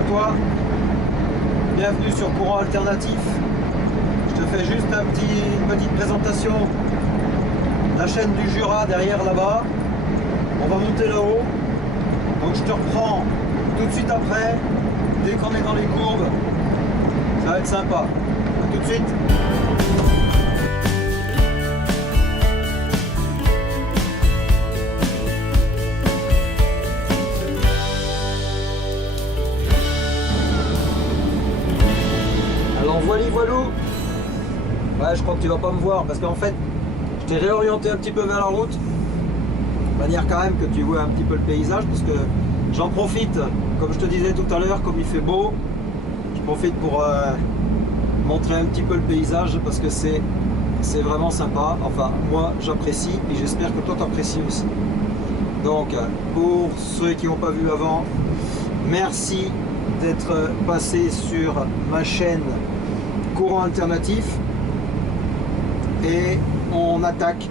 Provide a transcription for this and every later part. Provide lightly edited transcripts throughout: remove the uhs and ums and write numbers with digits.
à toi. Bienvenue sur Courant Alternatif. Je te fais juste une petite présentation de la chaîne du Jura derrière là-bas. On va monter là-haut. Donc je te reprends tout de suite après, dès qu'on est dans les courbes. Ça va être sympa. A tout de suite. Alors voilou. Ouais, je crois que tu vas pas me voir parce qu'en fait, je t'ai réorienté un petit peu vers la route. De manière quand même que tu vois un petit peu le paysage parce que j'en profite, comme je te disais tout à l'heure, comme il fait beau, je profite pour montrer un petit peu le paysage parce que c'est vraiment sympa. Enfin, moi j'apprécie et j'espère que toi t'apprécies aussi. Donc, pour ceux qui n'ont pas vu avant, merci d'être passé sur ma chaîne Courant Alternatif et on attaque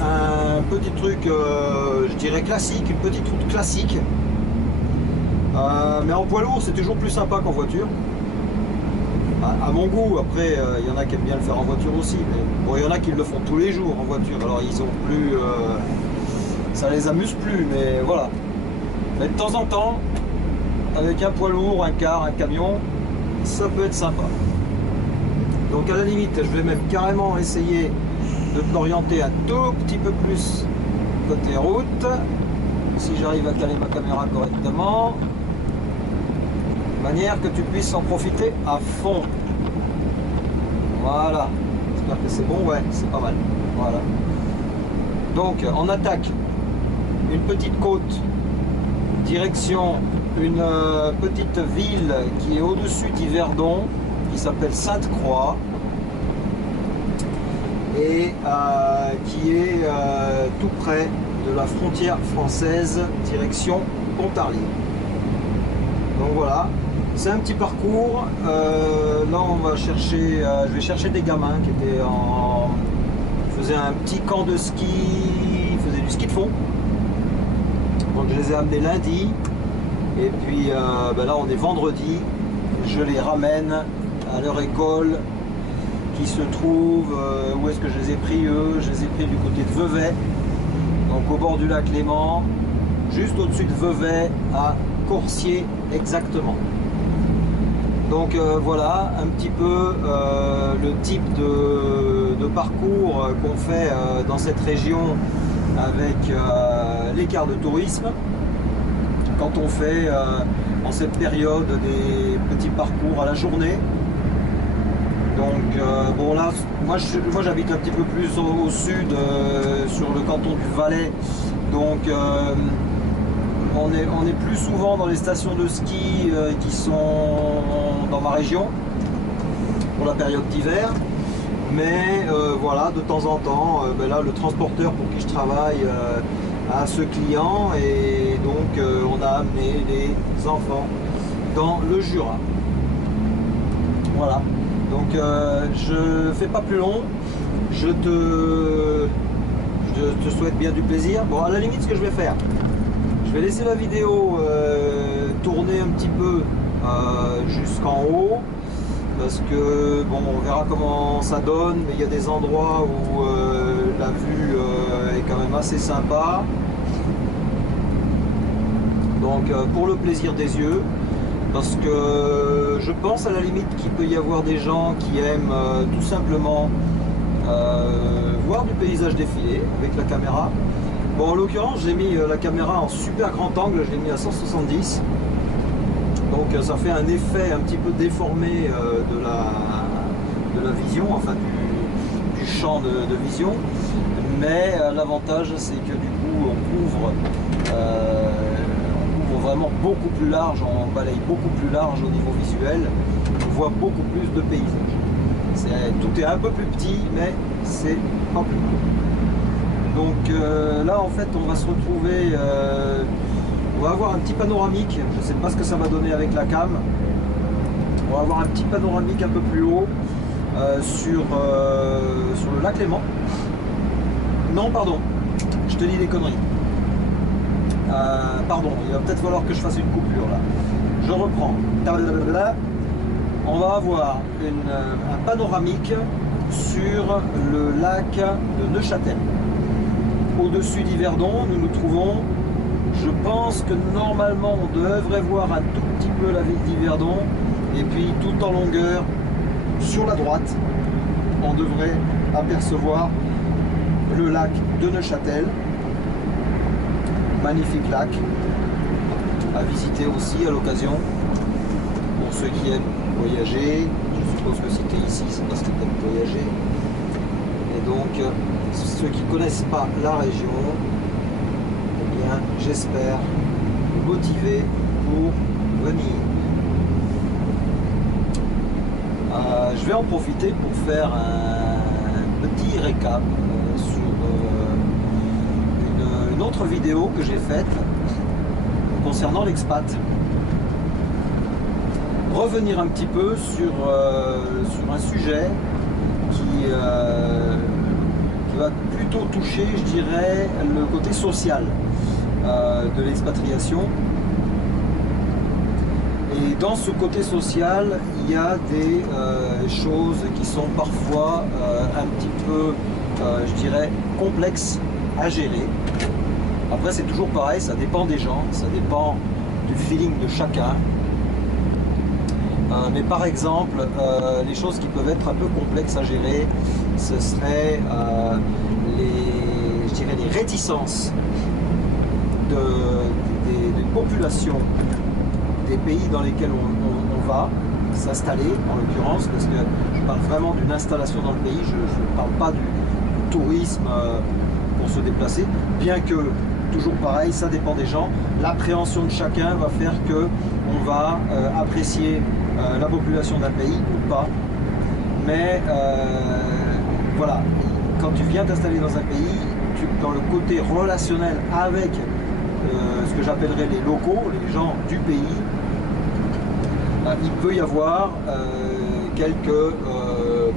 un petit truc, je dirais classique, une petite route classique, mais en poids lourd c'est toujours plus sympa qu'en voiture, à mon goût. Après il y en a qui aiment bien le faire en voiture aussi, mais bon, il y en a qui le font tous les jours en voiture, alors ils ont plus, ça les amuse plus, mais voilà. Mais de temps en temps, avec un poids lourd, un car, un camion, ça peut être sympa. Donc à la limite, je vais même carrément essayer de t'orienter un tout petit peu plus côté route, si j'arrive à caler ma caméra correctement, de manière que tu puisses en profiter à fond. Voilà, j'espère que c'est bon, ouais, c'est pas mal. Voilà. Donc on attaque une petite côte, direction une petite ville qui est au-dessus d'Yverdon, qui s'appelle Sainte-Croix, et qui est tout près de la frontière française, direction Pontarlier. Donc voilà, c'est un petit parcours. Là on va chercher, je vais chercher des gamins qui étaient qui faisaient un petit camp de ski, ils faisaient du ski de fond. Donc je les ai amenés lundi, et puis là on est vendredi, je les ramène à leur école qui se trouve, où est-ce que je les ai pris eux? Je les ai pris du côté de Vevey, donc au bord du lac Léman, juste au-dessus de Vevey, à Coursier exactement. Donc voilà un petit peu le type de parcours qu'on fait dans cette région avec les cars de tourisme, quand on fait en cette période des petits parcours à la journée. Donc bon là, moi j'habite un petit peu plus au sud, sur le canton du Valais, donc on est plus souvent dans les stations de ski qui sont dans ma région pour la période d'hiver. Mais voilà, de temps en temps, là le transporteur pour qui je travaille a ce client, et donc on a amené les enfants dans le Jura. Voilà. Donc je fais pas plus long, je te souhaite bien du plaisir. Bon, à la limite, ce que je vais faire, je vais laisser la vidéo tourner un petit peu jusqu'en haut, parce que bon, on verra comment ça donne, mais il y a des endroits où la vue est quand même assez sympa. Donc pour le plaisir des yeux, parce que je pense à la limite qu'il peut y avoir des gens qui aiment tout simplement voir du paysage défiler avec la caméra. Bon, en l'occurrence, j'ai mis la caméra en super grand angle, je l'ai mis à 170. Donc ça fait un effet un petit peu déformé de la vision, enfin du champ de vision. Mais l'avantage, c'est que du coup, on couvre vraiment beaucoup plus large, on balaye beaucoup plus large au niveau visuel, on voit beaucoup plus de paysages. Tout est un peu plus petit, mais c'est pas plus cool. Donc là en fait on va se retrouver, on va avoir un petit panoramique, je ne sais pas ce que ça va donner avec la cam, on va avoir un petit panoramique un peu plus haut sur le lac Léman. Non pardon, je te dis des conneries. Pardon, il va peut-être falloir que je fasse une coupure là. je reprends. On va avoir un panoramique sur le lac de Neuchâtel. Au-dessus d'Yverdon, nous nous trouvons, je pense que normalement on devrait voir un tout petit peu la ville d'Yverdon, et puis tout en longueur, sur la droite, on devrait apercevoir le lac de Neuchâtel. Magnifique lac à visiter aussi à l'occasion pour ceux qui aiment voyager. Je suppose que si tu es ici, c'est parce que tu aimes voyager. Et donc, ceux qui ne connaissent pas la région, eh bien, j'espère vous motiver pour venir. Je vais en profiter pour faire un petit récap sur une autre vidéo que j'ai faite concernant l'expat. Revenir un petit peu sur un sujet qui va plutôt toucher, je dirais, le côté social de l'expatriation. Et dans ce côté social, il y a des choses qui sont parfois un petit peu, je dirais, complexes à gérer. Après, c'est toujours pareil, ça dépend des gens, ça dépend du feeling de chacun. Mais par exemple, les choses qui peuvent être un peu complexes à gérer, ce serait je dirais, les réticences des populations des pays dans lesquels on va s'installer, en l'occurrence, parce que je parle vraiment d'une installation dans le pays, je ne parle pas du tourisme pour se déplacer, bien que, toujours pareil, ça dépend des gens, l'appréhension de chacun va faire que on va apprécier la population d'un pays ou pas, mais voilà, quand tu viens t'installer dans un pays, dans le côté relationnel avec ce que j'appellerais les locaux, les gens du pays, il peut y avoir quelques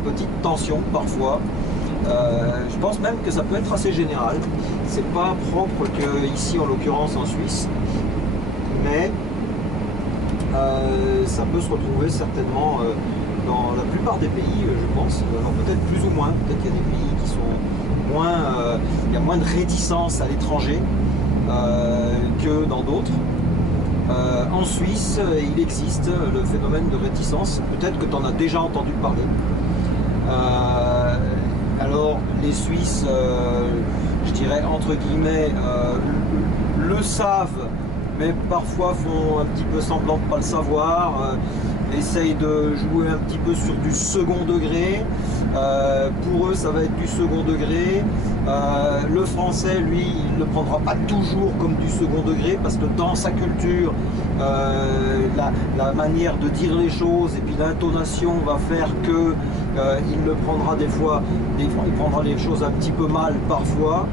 petites tensions parfois. Je pense même que ça peut être assez général. C'est pas propre que ici, en l'occurrence en Suisse, mais ça peut se retrouver certainement dans la plupart des pays, je pense. Alors peut-être plus ou moins, peut-être qu'il y a des pays qui sont moins, il y a moins de réticence à l'étranger que dans d'autres. En Suisse, il existe le phénomène de réticence. Peut-être que tu en as déjà entendu parler. Alors, les Suisses, je dirais entre guillemets, le savent, mais parfois font un petit peu semblant de ne pas le savoir, essayent de jouer un petit peu sur du second degré. Pour eux, ça va être du second degré. Le français, lui, il ne le prendra pas toujours comme du second degré, parce que dans sa culture, la manière de dire les choses et puis l'intonation va faire que il le prendra des fois, il prendra les choses un petit peu mal parfois.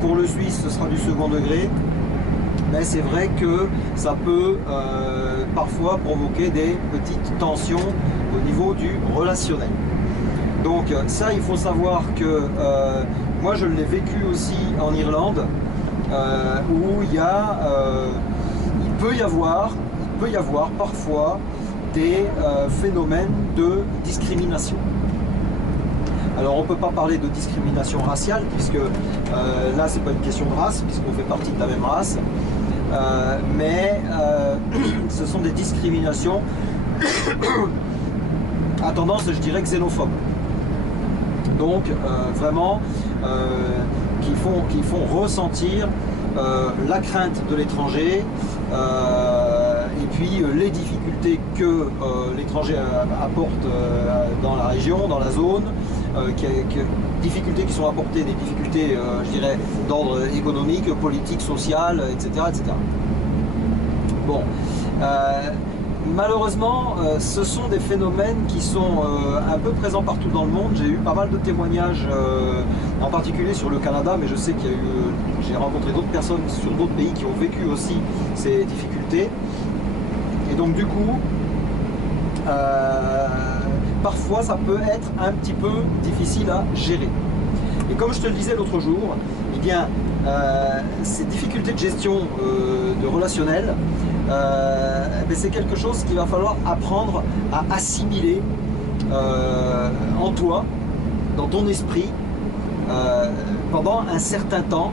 Pour le Suisse, ce sera du second degré, mais c'est vrai que ça peut parfois provoquer des petites tensions au niveau du relationnel. Donc ça, il faut savoir que moi je l'ai vécu aussi en Irlande, où il peut y avoir parfois des phénomènes de discrimination. Alors on ne peut pas parler de discrimination raciale, puisque là c'est pas une question de race, puisqu'on fait partie de la même race, mais ce sont des discriminations à tendance, je dirais, xénophobe. Donc vraiment qui font ressentir la crainte de l'étranger, et puis les difficultés que l'étranger apporte dans la région, dans la zone, difficultés qui sont apportées, des difficultés, je dirais, d'ordre économique, politique, social, etc. etc. Bon, malheureusement, ce sont des phénomènes qui sont un peu présents partout dans le monde. J'ai eu pas mal de témoignages, en particulier sur le Canada, mais je sais qu'il y a eu, j'ai rencontré d'autres personnes sur d'autres pays qui ont vécu aussi ces difficultés. Et donc du coup, parfois ça peut être un petit peu difficile à gérer. Et comme je te le disais l'autre jour, eh bien, ces difficultés de gestion de relationnel mais c'est quelque chose qu'il va falloir apprendre à assimiler en toi, dans ton esprit, pendant un certain temps.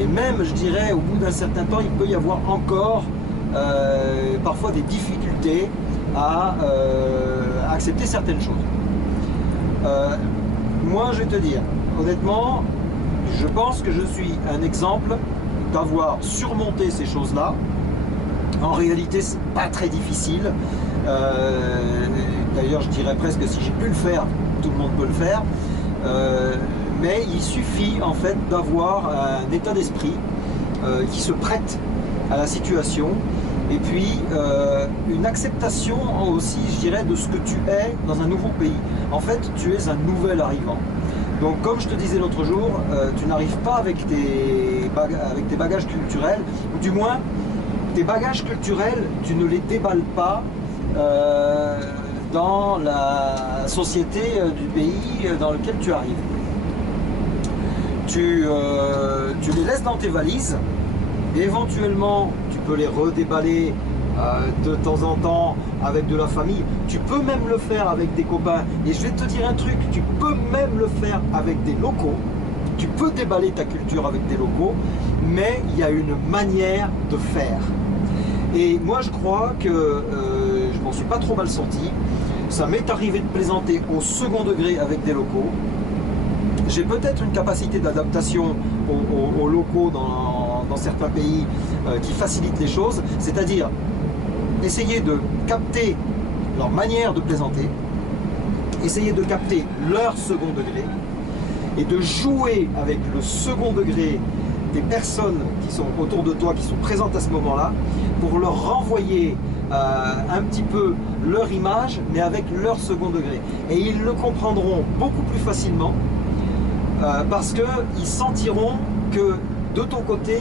Et même, je dirais, au bout d'un certain temps, il peut y avoir encore parfois des difficultés à accepter certaines choses. Moi, je vais te dire, honnêtement, je pense que je suis un exemple d'avoir surmonté ces choses-là. En réalité, c'est pas très difficile. D'ailleurs, je dirais presque que si j'ai pu le faire, tout le monde peut le faire. Mais il suffit en fait d'avoir un état d'esprit qui se prête à la situation et puis une acceptation aussi, je dirais, de ce que tu es dans un nouveau pays. En fait, tu es un nouvel arrivant. Donc, comme je te disais l'autre jour, tu n'arrives pas avec tes bagages culturels, ou du moins, tes bagages culturels, tu ne les déballes pas dans la société du pays dans lequel tu arrives. Tu les laisses dans tes valises, et éventuellement, tu peux les redéballer de temps en temps avec de la famille. Tu peux même le faire avec des copains. Et je vais te dire un truc, tu peux même le faire avec des locaux. Tu peux déballer ta culture avec des locaux, mais il y a une manière de faire. Et moi, je crois que je m'en suis pas trop mal sorti. Ça m'est arrivé de plaisanter au second degré avec des locaux. J'ai peut-être une capacité d'adaptation aux locaux dans certains pays qui facilite les choses, c'est-à-dire essayer de capter leur manière de plaisanter, essayer de capter leur second degré et de jouer avec le second degré des personnes qui sont autour de toi, qui sont présentes à ce moment-là, pour leur renvoyer un petit peu leur image, mais avec leur second degré. Et ils le comprendront beaucoup plus facilement parce qu'ils sentiront que de ton côté,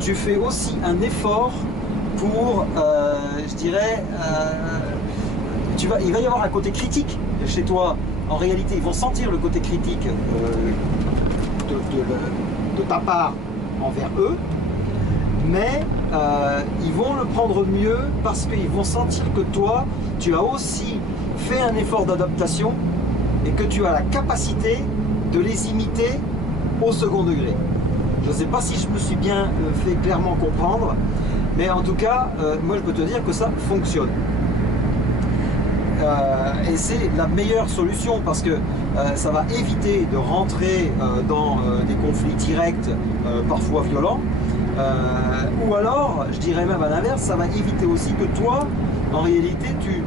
tu fais aussi un effort pour, je dirais, il va y avoir un côté critique chez toi. En réalité, ils vont sentir le côté critique de ta part envers eux, mais ils vont le prendre mieux parce qu'ils vont sentir que toi, tu as aussi fait un effort d'adaptation et que tu as la capacité de les imiter au second degré. Je ne sais pas si je me suis bien fait clairement comprendre, mais en tout cas, moi je peux te dire que ça fonctionne. Et c'est la meilleure solution parce que ça va éviter de rentrer dans des conflits directs, parfois violents, ou alors, je dirais même à l'inverse, ça va éviter aussi que toi, en réalité, tu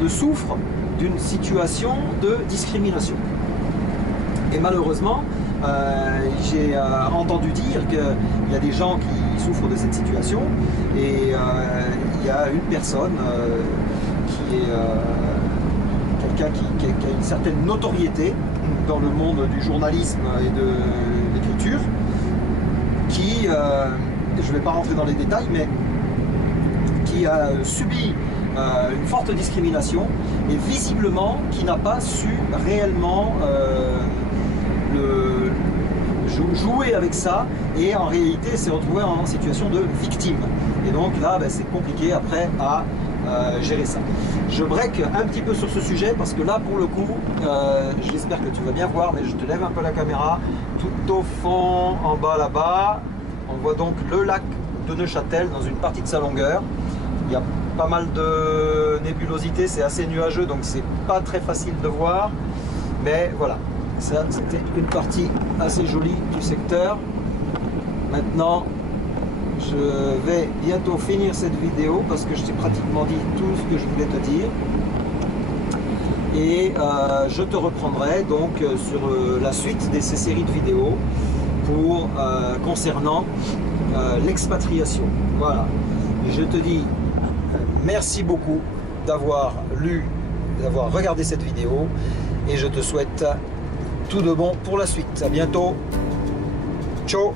ne souffres d'une situation de discrimination. Et malheureusement, j'ai entendu dire qu'il y a des gens qui souffrent de cette situation et il y a une personne qui est quelqu'un qui a une certaine notoriété dans le monde du journalisme et de l'écriture qui, je ne vais pas rentrer dans les détails, mais qui a subi une forte discrimination et visiblement qui n'a pas su réellement jouer avec ça et en réalité s'est retrouvé en situation de victime. Et donc là, ben, c'est compliqué après à gérer ça. Je break un petit peu sur ce sujet parce que là, pour le coup, j'espère que tu vas bien voir, mais je te lève un peu la caméra. Tout au fond, en bas là-bas, on voit donc le lac de Neuchâtel dans une partie de sa longueur. Il y a pas mal de nébulosité, c'est assez nuageux, donc c'est pas très facile de voir. Mais voilà, ça c'était une partie assez jolie du secteur. Maintenant, je vais bientôt finir cette vidéo parce que je t'ai pratiquement dit tout ce que je voulais te dire. Et je te reprendrai donc sur la suite de ces séries de vidéos pour concernant l'expatriation. Voilà. Je te dis merci beaucoup d'avoir d'avoir regardé cette vidéo et je te souhaite tout de bon pour la suite. À bientôt. Ciao.